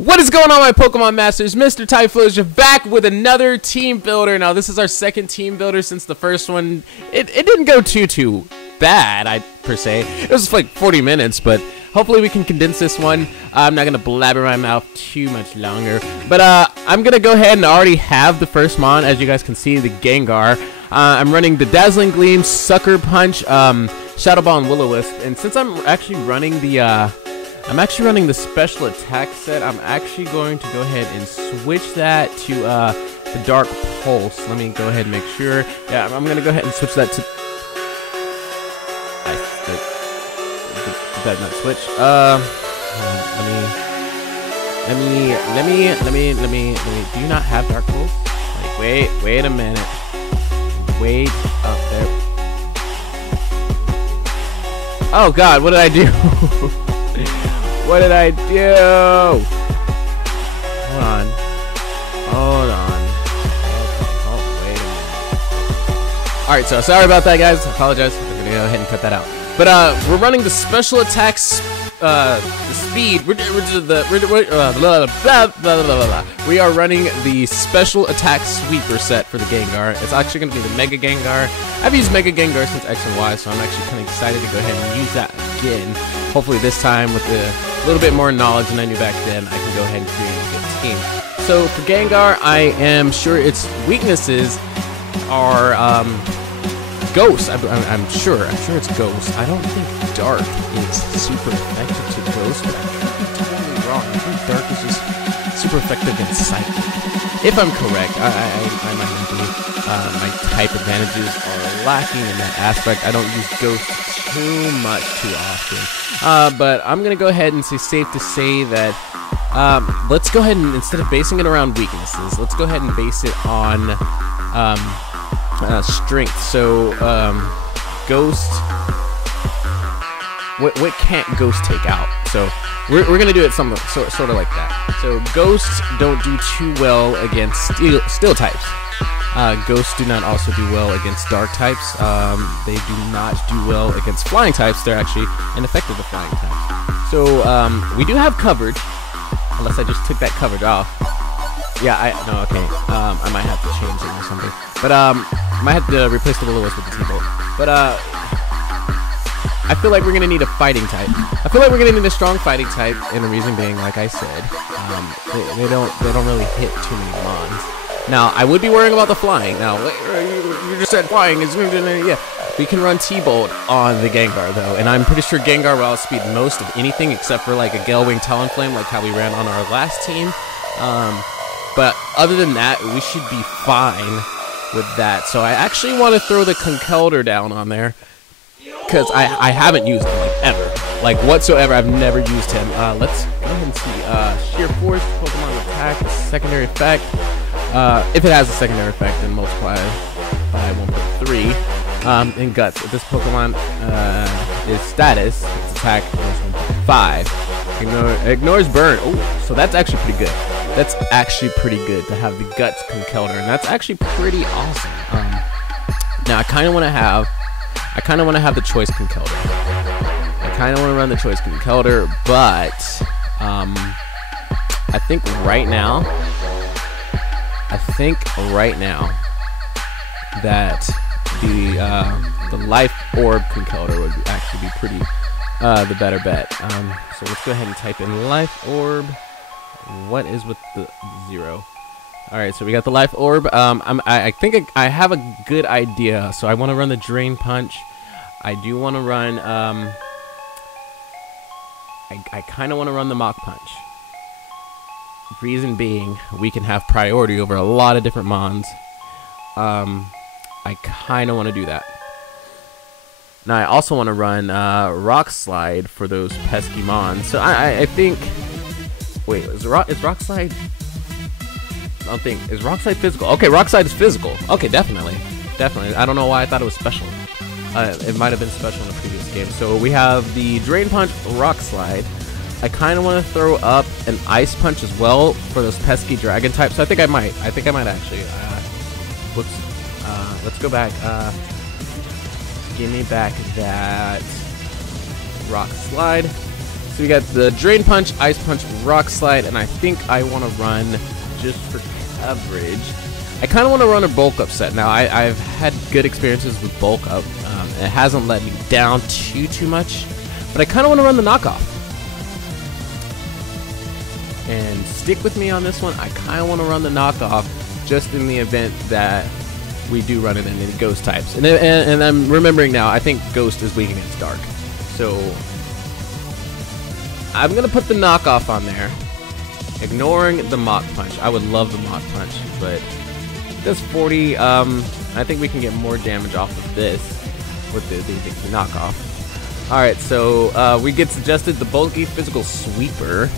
What is going on, my Pokemon Masters? Mr.Typhlosion back with another team builder. Now, this is our second team builder since the first one. It didn't go too bad, per se. It was like 40 minutes, but hopefully we can condense this one. I'm not going to blabber my mouth too much longer. But I'm going to go ahead and already have the first mon. As you guys can see, the Gengar. I'm running the Dazzling Gleam, Sucker Punch, Shadow Ball, and Will-O-Wisp. And since I'm actually running the... the special attack set, I'm actually going to go ahead and switch that to the Dark Pulse. Let me go ahead and make sure. Yeah, I'm going to go ahead and switch that to... Did that not switch? Let me... Do you not have Dark Pulse? Like, wait a minute. Wait up there. Oh God, what did I do? What did I do? Hold on. Okay, wait a minute. Alright, so sorry about that, guys. I apologize. I'm gonna go ahead and cut that out. But we're running the special attacks, the speed. We are running the special attack sweeper set for the Gengar. It's actually gonna be the Mega Gengar. I've used Mega Gengar since X and Y, so I'm actually kind of excited to go ahead and use that again. Hopefully this time with a little bit more knowledge than I knew back then, I can go ahead and create a good team. So for Gengar, I am sure its weaknesses are Ghost. I'm sure it's Ghost. I don't think Dark is super effective to Ghost, but I could be totally wrong. I think Dark is just super effective against Psychic. If I'm correct, I might not be. My type advantages are lacking in that aspect. I don't use Ghost too much too often. But I'm going to go ahead and say safe to say that let's go ahead and, instead of basing it around weaknesses, let's go ahead and base it on strength. So Ghost, what can't Ghost take out? So we're going to do it sort of like that. So Ghosts don't do too well against steel types. Ghosts do not also do well against dark types. They do not do well against flying types. They're actually ineffective to flying types. So we do have coverage, unless I just took that coverage off. Yeah, okay. I might have to change it or something. But I might have to replace the Will-O-Wisp with the T-Bolt. But I feel like we're gonna need a fighting type. I feel like we're gonna need a strong fighting type, and the reason being, like I said, they don't really hit too many mons. Now, I would be worrying about the flying. Now, you just said flying is... Yeah, we can run T-Bolt on the Gengar, though. And I'm pretty sure Gengar will outspeed most of anything except for, like, a Gale Wing Talonflame, like how we ran on our last team. But other than that, we should be fine with that. So I actually want to throw the Conkeldurr down on there, because I haven't used him, like, ever. Like, whatsoever. I've never used him. Let's go ahead and see. Sheer Force, Pokemon Attack, secondary effect. If it has a secondary effect, then multiply by 1.3. In Guts, if this Pokemon is status, its attack is 1.5. Ignores Burn. Oh, so that's actually pretty good. That's actually pretty good to have the Guts Conkeldurr, and that's actually pretty awesome. Now I kind of want to have the Choice Conkeldurr. I kind of want to run the Choice Conkeldurr, but I think right now that the Life Orb Conkeldurr would actually be pretty the better bet. So let's go ahead and type in Life Orb. What is with the 0? Alright, so we got the Life Orb. I think I have a good idea. So I want to run the Drain Punch. I do want to run I kind of want to run the Mach Punch. Reason being, we can have priority over a lot of different mons. I kind of want to do that. Now I also want to run Rock Slide for those pesky mons. So I think... Wait, is Rock Slide... I don't think... Is Rock Slide physical? Okay, Rock Slide is physical. Okay, definitely. Definitely. I don't know why I thought it was special. It might have been special in the previous game. So we have the Drain Punch, Rock Slide. I kind of want to throw up an Ice Punch as well for those pesky dragon types. So I think I might actually. Whoops. Let's go back. Give me back that Rock Slide. So we got the Drain Punch, Ice Punch, Rock Slide, and I think I want to run, just for coverage, I kind of want to run a Bulk Up set. Now, I've had good experiences with Bulk Up. It hasn't let me down too much, but I kind of want to run the Knockoff. And stick with me on this one. I kind of want to run the Knockoff just in the event that we do run it in any Ghost types. And I'm remembering now, I think Ghost is weak against Dark. So I'm going to put the Knockoff on there, ignoring the Mach Punch. I would love the Mach Punch, but it does 40. I think we can get more damage off of this with the Knockoff. Alright, so we get suggested the Bulky Physical Sweeper.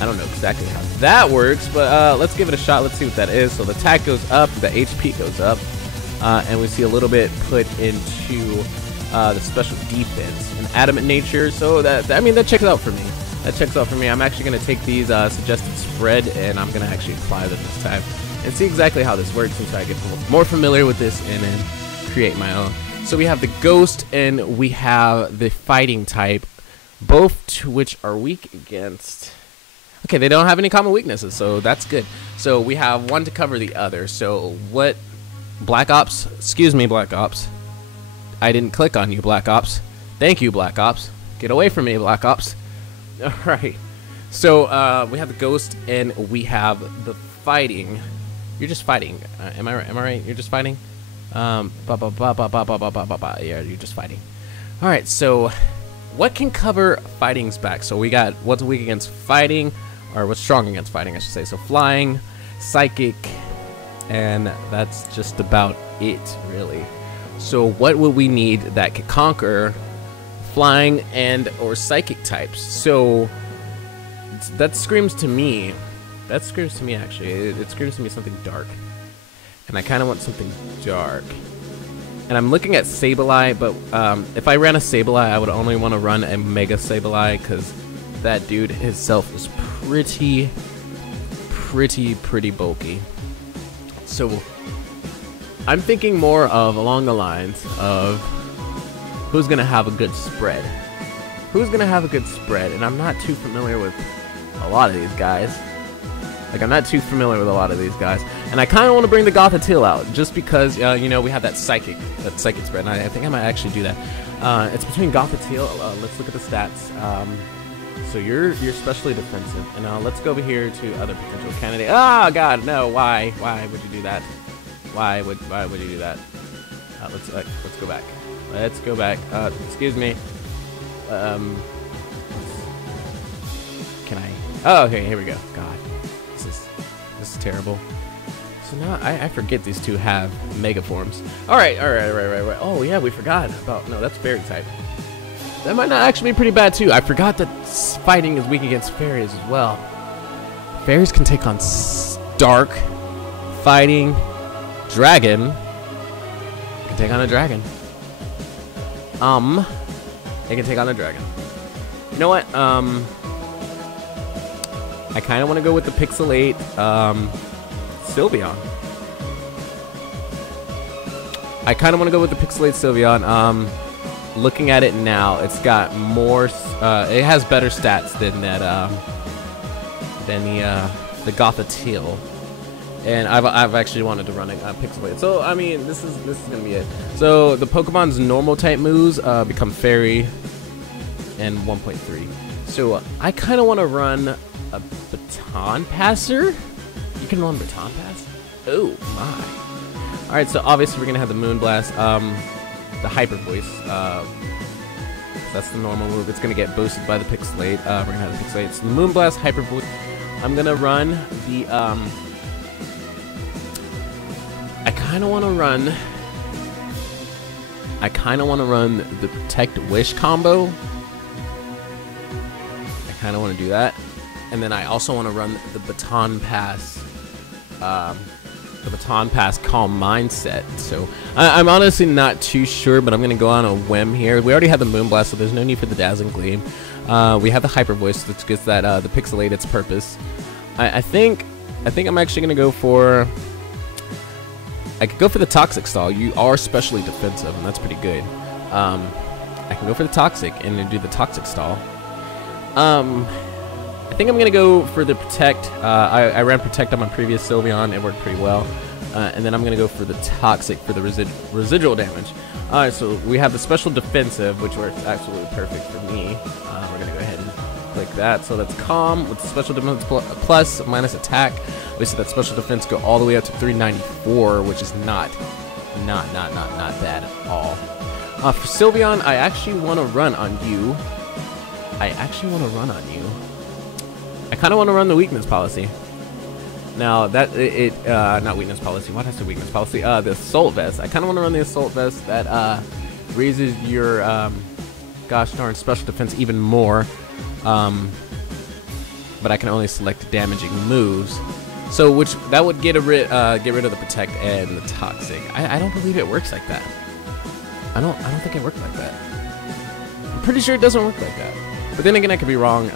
I don't know exactly how that works, but let's give it a shot. Let's see what that is. So the attack goes up, the HP goes up, and we see a little bit put into the special defense and adamant nature. So I mean, that checks out for me. That checks out for me. I'm actually going to take these suggested spread, and I'm going to actually apply them this time and see exactly how this works until I get more familiar with this and then create my own. So we have the Ghost and we have the Fighting type, both to which are weak against. Okay, they don't have any common weaknesses, so that's good. So we have one to cover the other. So what, Black Ops? Excuse me, Black Ops. I didn't click on you, Black Ops. Thank you, Black Ops. Get away from me, Black Ops. All right. So we have the Ghost and we have the Fighting. You're just fighting. Am I right? You're just fighting. Yeah, you're just fighting. All right. So what can cover Fighting's back? So we got what's weak against Fighting. Or what's strong against Fighting, I should say. So Flying, Psychic, and that's just about it, really. So what would we need that could conquer Flying and or Psychic types? So that screams to me. That screams to me, actually. It screams to me something dark. And I kind of want something dark. And I'm looking at Sableye, but if I ran a Sableye, I would only want to run a Mega Sableye, because that dude himself is pretty bulky. So I'm thinking more of along the lines of who's gonna have a good spread. Who's gonna have a good spread? And I'm not too familiar with a lot of these guys. Like, I'm not too familiar with a lot of these guys. And I kind of want to bring the Gothitelle out, just because, you know, we have that psychic spread. And I think I might actually do that. It's between Gothitelle. Let's look at the stats. So you're specially defensive. And let's go over here to other potential candidates. Oh, God, no. Why? Why would you do that? Why would you do that? Let's go back. Let's go back. Excuse me. Can I? Oh, okay. Here we go. God. This is terrible. So now I forget these two have mega forms. Alright. Oh yeah, we forgot about, no, that's fairy type. That might not actually be pretty bad too. I forgot that Fighting is weak against fairies as well. Fairies can take on Dark, Fighting, Dragon. Can take on a dragon. They can take on a dragon. You know what? I kind of want to go with the Pixelate Sylveon. Looking at it now, it's got more. It has better stats than that. The Gothitelle. And I've actually wanted to run a Pixelate. So I mean, this is gonna be it. So the Pokemon's normal type moves become Fairy and 1.3. So I kind of want to run a Baton Passer? You can run Baton Pass? Oh my. Alright, so obviously we're gonna have the Moonblast, the Hyper Voice. That's the normal move. It's gonna get boosted by the Pixelate. We're gonna have the Pixelate. So the Moonblast, Hyper Voice. I'm gonna run the I kinda wanna run the Protect Wish combo. I kinda wanna do that. And then I also want to run the Baton Pass, Calm Mindset. So I'm honestly not too sure, but I'm going to go on a whim here. We already have the Moonblast, so there's no need for the Dazzling Gleam. We have the Hyper Voice, that gives that the Pixelate its purpose. I think I'm actually going to go for. I could go for the Toxic Stall. You are specially defensive, and that's pretty good. I can go for the Toxic and do the Toxic Stall. I think I'm gonna go for the protect. I ran protect on my previous Sylveon. It worked pretty well. And then I'm gonna go for the toxic for the residual damage. Alright, so we have the special defensive, which works absolutely perfect for me. We're gonna go ahead and click that. So that's calm with the special defense plus minus attack. We see that special defense go all the way up to 394, which is not bad at all. For Sylveon, I actually want to run on you. I kind of want to run the weakness policy. Now that not weakness policy. What has the weakness policy? The assault vest. I kind of want to run the assault vest that raises your gosh darn special defense even more. But I can only select damaging moves. So that would get rid of the protect and the toxic. I don't believe it works like that. I don't think it worked like that. I'm pretty sure it doesn't work like that. But then again, I could be wrong.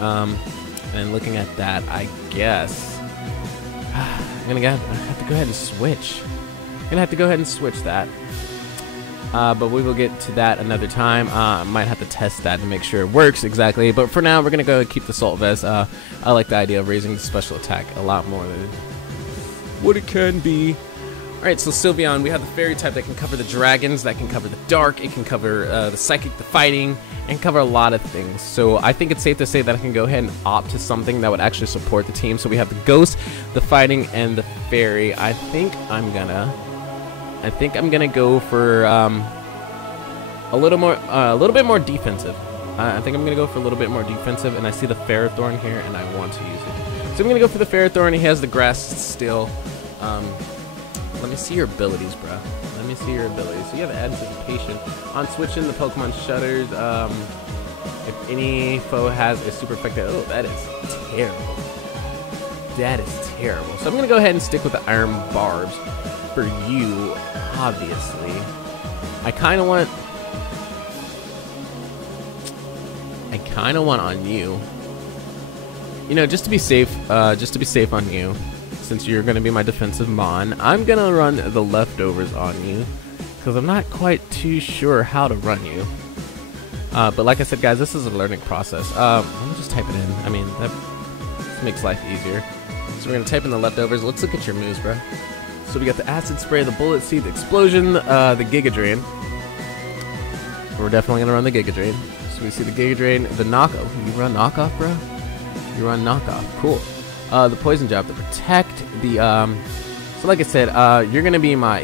And looking at that, I guess I'm gonna have to go ahead and switch. That. But we will get to that another time. I might have to test that to make sure it works exactly. But for now, we're gonna go keep the Assault Vest. I like the idea of raising the special attack a lot more than what it can be. Alright, so Sylveon, we have the Fairy type that can cover the dragons, that can cover the dark, it can cover the psychic, the fighting, and cover a lot of things. So I think it's safe to say that I can go ahead and opt to something that would actually support the team. So we have the ghost, the fighting, and the fairy. I think I'm gonna go for a little bit more defensive. I think I'm gonna go for a little bit more defensive, and I see the Ferrothorn here, and I want to use it. So I'm gonna go for the Ferrothorn. He has the grass still. Let me see your abilities, bro. Let me see your abilities. So you have anticipation. On switching, the Pokemon shudders. If any foe has a super effective... Oh, that is terrible. That is terrible. So I'm going to go ahead and stick with the Iron Barbs for you, obviously. I kind of want on you. You know, just to be safe on you. Since you're going to be my defensive Mon, I'm going to run the leftovers on you because I'm not quite too sure how to run you. But like I said, guys, this is a learning process. Let me just type it in. I mean, that makes life easier. So we're going to type in the leftovers. Let's look at your moves, bro. So we got the Acid Spray, the Bullet Seed, the Explosion, the Giga Drain. We're definitely going to run the Giga Drain. So we see the Giga Drain, the Knockoff. You run Knockoff, bro? You run Knockoff. Cool. The Poison Jab, the Protect, the so like I said, you're gonna be my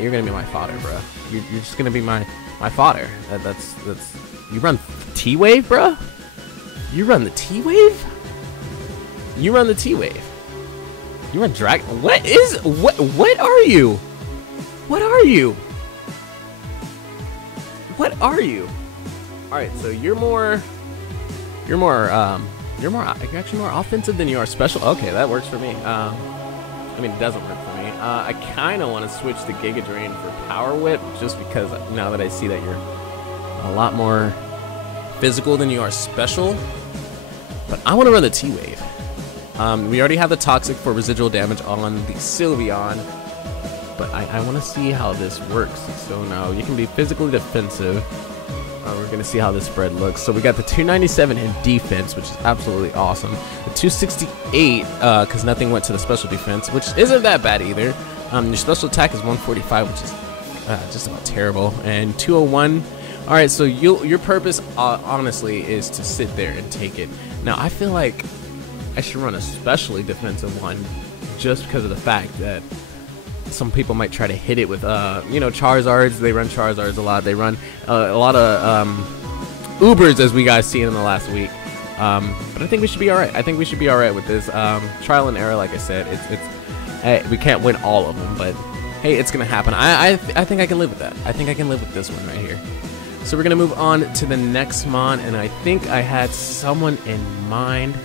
fodder, bro. You're just gonna be my fodder. That's you run T-Wave, bro. You run the T-Wave. You run the T-Wave. You run Dragon. What are you? What are you? What are you? All right, so you're actually more offensive than you are special. Okay, that works for me. I mean, it doesn't work for me. I kind of want to switch the Giga Drain for Power Whip, just because now that I see that you're a lot more physical than you are special. But I want to run the T-Wave. We already have the Toxic for residual damage on the Sylveon, but I want to see how this works. So now you can be physically defensive. We're going to see how this spread looks. So we got the 297 in defense, which is absolutely awesome. The 268, because nothing went to the special defense, which isn't that bad either. Your special attack is 145, which is just about terrible. And 201. All right, so your purpose, honestly, is to sit there and take it. Now, I feel like I should run a specially defensive one just because of the fact that some people might try to hit it with, you know, Charizards. They run Charizards a lot. They run a lot of Ubers, as we guys seen in the last week. But I think we should be all right. I think we should be all right with this. Trial and error, like I said. We can't win all of them, but hey, it's gonna happen. I think I can live with that. I think I can live with this one right here. So we're gonna move on to the next Mon, and I think I had someone in mind.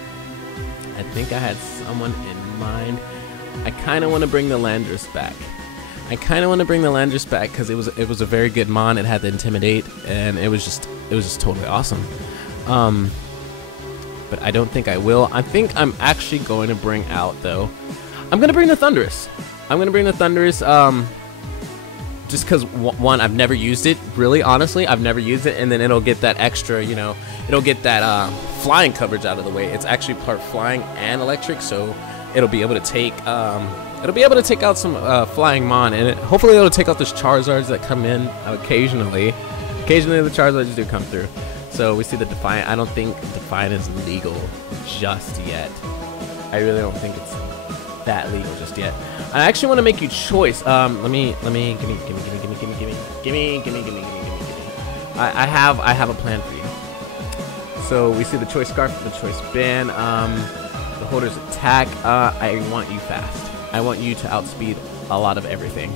I kind of want to bring the Landorus back. Because it was a very good Mon. It had the Intimidate, and it was just totally awesome. But I don't think I will. I think I'm actually going to bring out, though. I'm going to bring the Thundurus. Just because, one, I've never used it. Really, honestly, I've never used it, and then it'll get that extra, you know, it'll get that flying coverage out of the way. It's actually part flying and electric, so it'll be able to take out some flying mon, and hopefully it'll take out those Charizards that come in occasionally. Occasionally the Charizards do come through. So we see the Defiant. I don't think Defiant is legal just yet. I really don't think it's that legal just yet. I actually want to make you choice. Let me gimme. I have a plan for you. So we see the choice scarf, the choice band, the holder's attack. I want you fast. I want you to outspeed a lot of everything.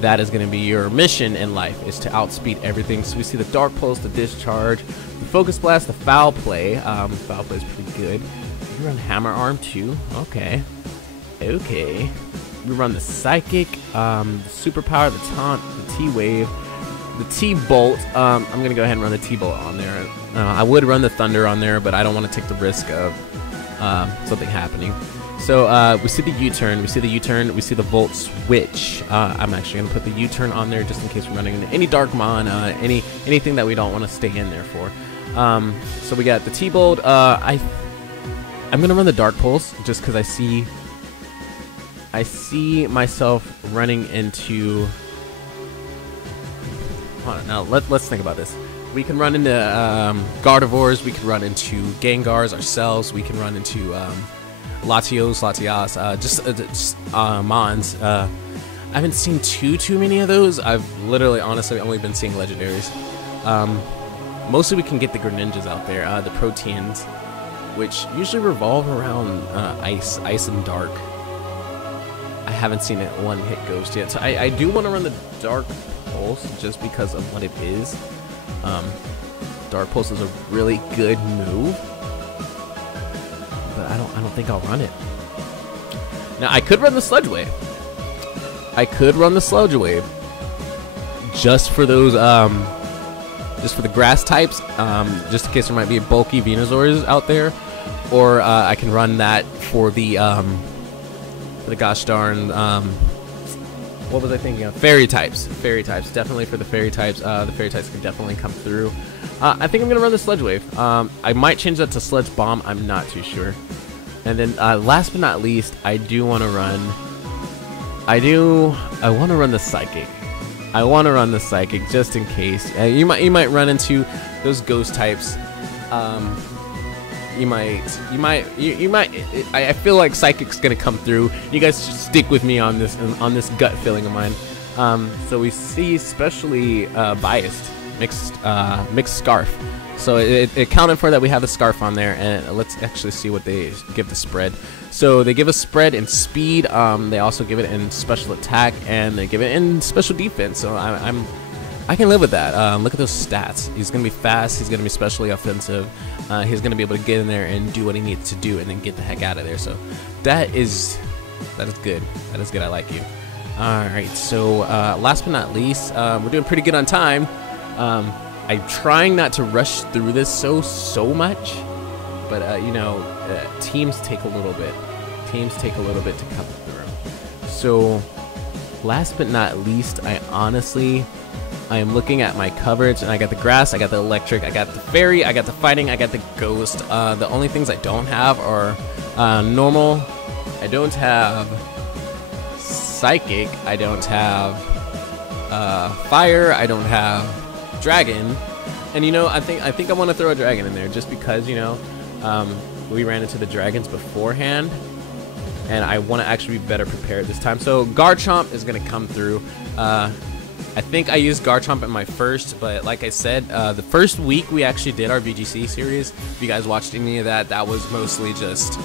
That is going to be your mission in life, is to outspeed everything. So we see the Dark Pulse, the Discharge, the Focus Blast, the Foul Play. Foul Play is pretty good. You run Hammer Arm too. Okay. Okay. We run the Psychic, the Superpower, the Taunt, the T-Wave, the T-Bolt. I'm going to go ahead and run the T-Bolt on there. I would run the Thunder on there, but I don't want to take the risk of something happening. So we see the U-turn, we see the U-turn, we see the Volt Switch. I'm actually going to put the U-turn on there just in case we're running into any Darkmon, anything that we don't want to stay in there for. So we got the T-Bolt. I'm going to run the Dark Pulse just because I see myself running into... Hold on, now let's think about this. We can run into Gardevoirs, we can run into Gengars ourselves, we can run into... Latios, just Mons. I haven't seen too many of those. I've literally, honestly, only been seeing legendaries. Mostly we can get the Greninjas out there, the Proteans, which usually revolve around ice and dark. I haven't seen it one hit Ghost yet, so I do want to run the Dark Pulse just because of what it is. Dark Pulse is a really good move. But I don't think I'll run it. Now I could run the Sludge Wave. Just for those just for the grass types, just in case there might be bulky Venusaurs out there, or I can run that for the gosh darn what was I thinking of? Fairy types, definitely for the fairy types. The fairy types can definitely come through. I think I'm gonna run the Sludge Wave. I might change that to Sludge Bomb. I'm not too sure. And then last but not least, I want to run the Psychic. I want to run the Psychic just in case. You might run into those ghost types. You might. I feel like Psychic's gonna come through. You guys should stick with me on this gut feeling of mine. So we see especially biased mixed Scarf. So it accounted for that we have the Scarf on there, and let's actually see what they give the spread. So they give us spread in speed. They also give it in special attack, and they give it in special defense. So I can live with that. Look at those stats. He's gonna be fast. He's gonna be specially offensive. He's gonna be able to get in there and do what he needs to do, and then get the heck out of there. So that is good. That is good. I like you. All right. So last but not least, we're doing pretty good on time. I'm trying not to rush through this so much, but you know, teams take a little bit. Teams take a little bit to come through. So last but not least, I am looking at my coverage, and I got the grass, I got the electric, I got the fairy, I got the fighting, I got the ghost. The only things I don't have are normal. I don't have psychic. I don't have fire. I don't have dragon. And you know, I think I want to throw a dragon in there just because, you know, we ran into the dragons beforehand, and I want to actually be better prepared this time. So Garchomp is gonna come through. I think I used Garchomp in my first, but like I said, the first week we actually did our VGC series. If you guys watched any of that, that was mostly just,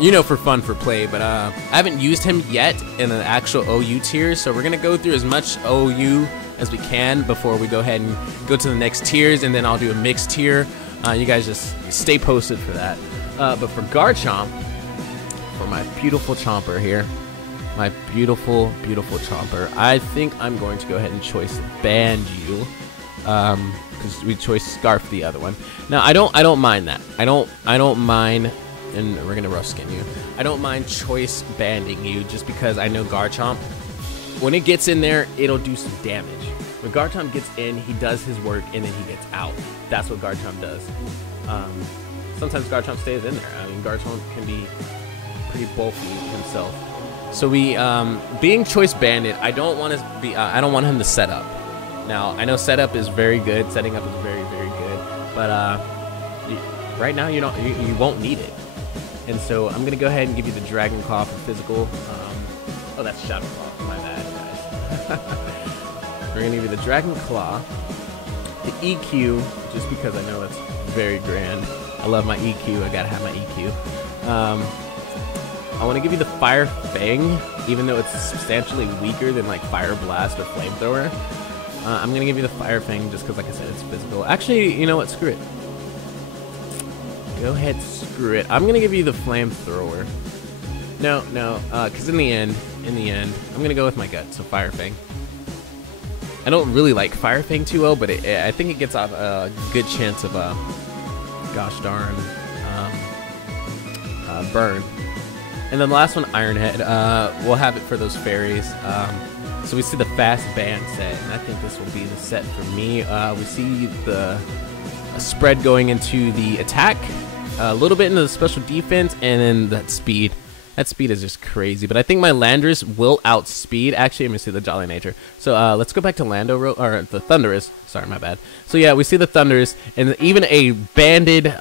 you know, for fun, for play. But I haven't used him yet in an actual OU tier, so we're gonna go through as much OU as we can before we go ahead and go to the next tiers, and then I'll do a mixed tier. You guys just stay posted for that. But for Garchomp, for my beautiful Chomper here, my beautiful Chomper, I think I'm going to go ahead and choice Band you, because we choice Scarf the other one. Now I don't mind that. I don't mind, and we're gonna rough skin you. I don't mind choice banding you just because I know Garchomp, when it gets in there, it'll do some damage. When Garchomp gets in, he does his work, and then he gets out. That's what Garchomp does. Sometimes Garchomp stays in there. I mean, Garchomp can be pretty bulky himself. So we, being Choice Bandit, I don't want him to set up. Now, I know setup is very good. Setting up is very, very good. But right now, you won't need it. And so I'm gonna go ahead and give you the Dragon Claw for physical. Oh, that's Shadow Claw. My bad, guys. We're gonna give you the Dragon Claw, the EQ, just because I know it's very grand. I love my EQ. I gotta have my EQ. I want to give you the Fire Fang, even though it's substantially weaker than like Fire Blast or Flamethrower. I'm gonna give you the Fire Fang just because, like I said, it's physical. Actually, you know what? Screw it. Go ahead, screw it. I'm gonna give you the Flamethrower. No, because in the end, I'm gonna go with my gut. So Fire Fang. I don't really like Fire Fang too well, but I think it gets off a good chance of gosh darn burn. And then the last one, Iron Head. We'll have it for those fairies. So we see the fast band set, and I think this will be the set for me. We see the spread going into the attack, a little bit into the special defense, and then that speed. That speed is just crazy. But I think my Landorus will outspeed. Actually, let me see the Jolly Nature. So let's go back to or the Thundurus. Sorry, my bad. So yeah, we see the Thundurus, and even a banded,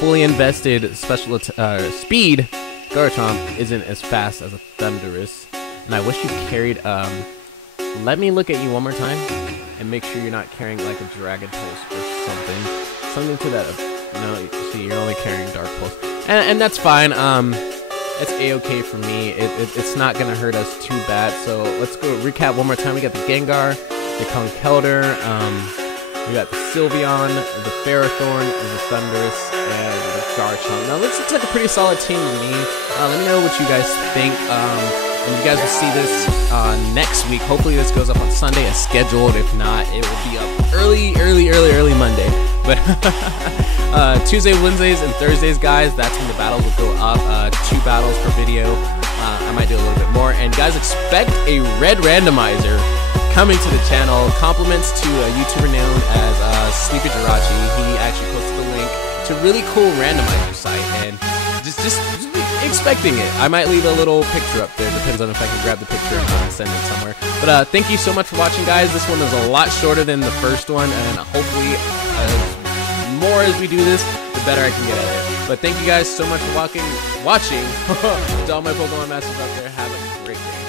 fully invested special speed Garchomp isn't as fast as a Thundurus. And I wish you carried. Let me look at you one more time and make sure you're not carrying like a Dragon Pulse or something to that. No, see, you're only carrying Dark Pulse, and that's fine. It's a-okay for me. It's not gonna hurt us too bad. So let's go recap one more time. We got the Gengar, the Conkeldurr, we got the Sylveon, the Ferrothorn, the Thundurus, and the Garchomp. Now this looks like a pretty solid team to me. Let me know what you guys think. And you guys will see this next week. Hopefully this goes up on Sunday as scheduled. If not, it will be up early Monday. But Tuesday, Wednesdays, and Thursdays, guys, that's when the battles will go up. 2 battles per video. I might do a little bit more. And guys, expect a red randomizer coming to the channel. Compliments to a YouTuber known as Sleepy Jirachi. He actually posted the link to a really cool randomizer site. And just expecting it. I might leave a little picture up there. Depends on if I can grab the picture and send it somewhere. But thank you so much for watching, guys. This one is a lot shorter than the first one, and hopefully more as we do this, the better I can get at it. But thank you guys so much for watching. To all my Pokemon masters out there, have a great day.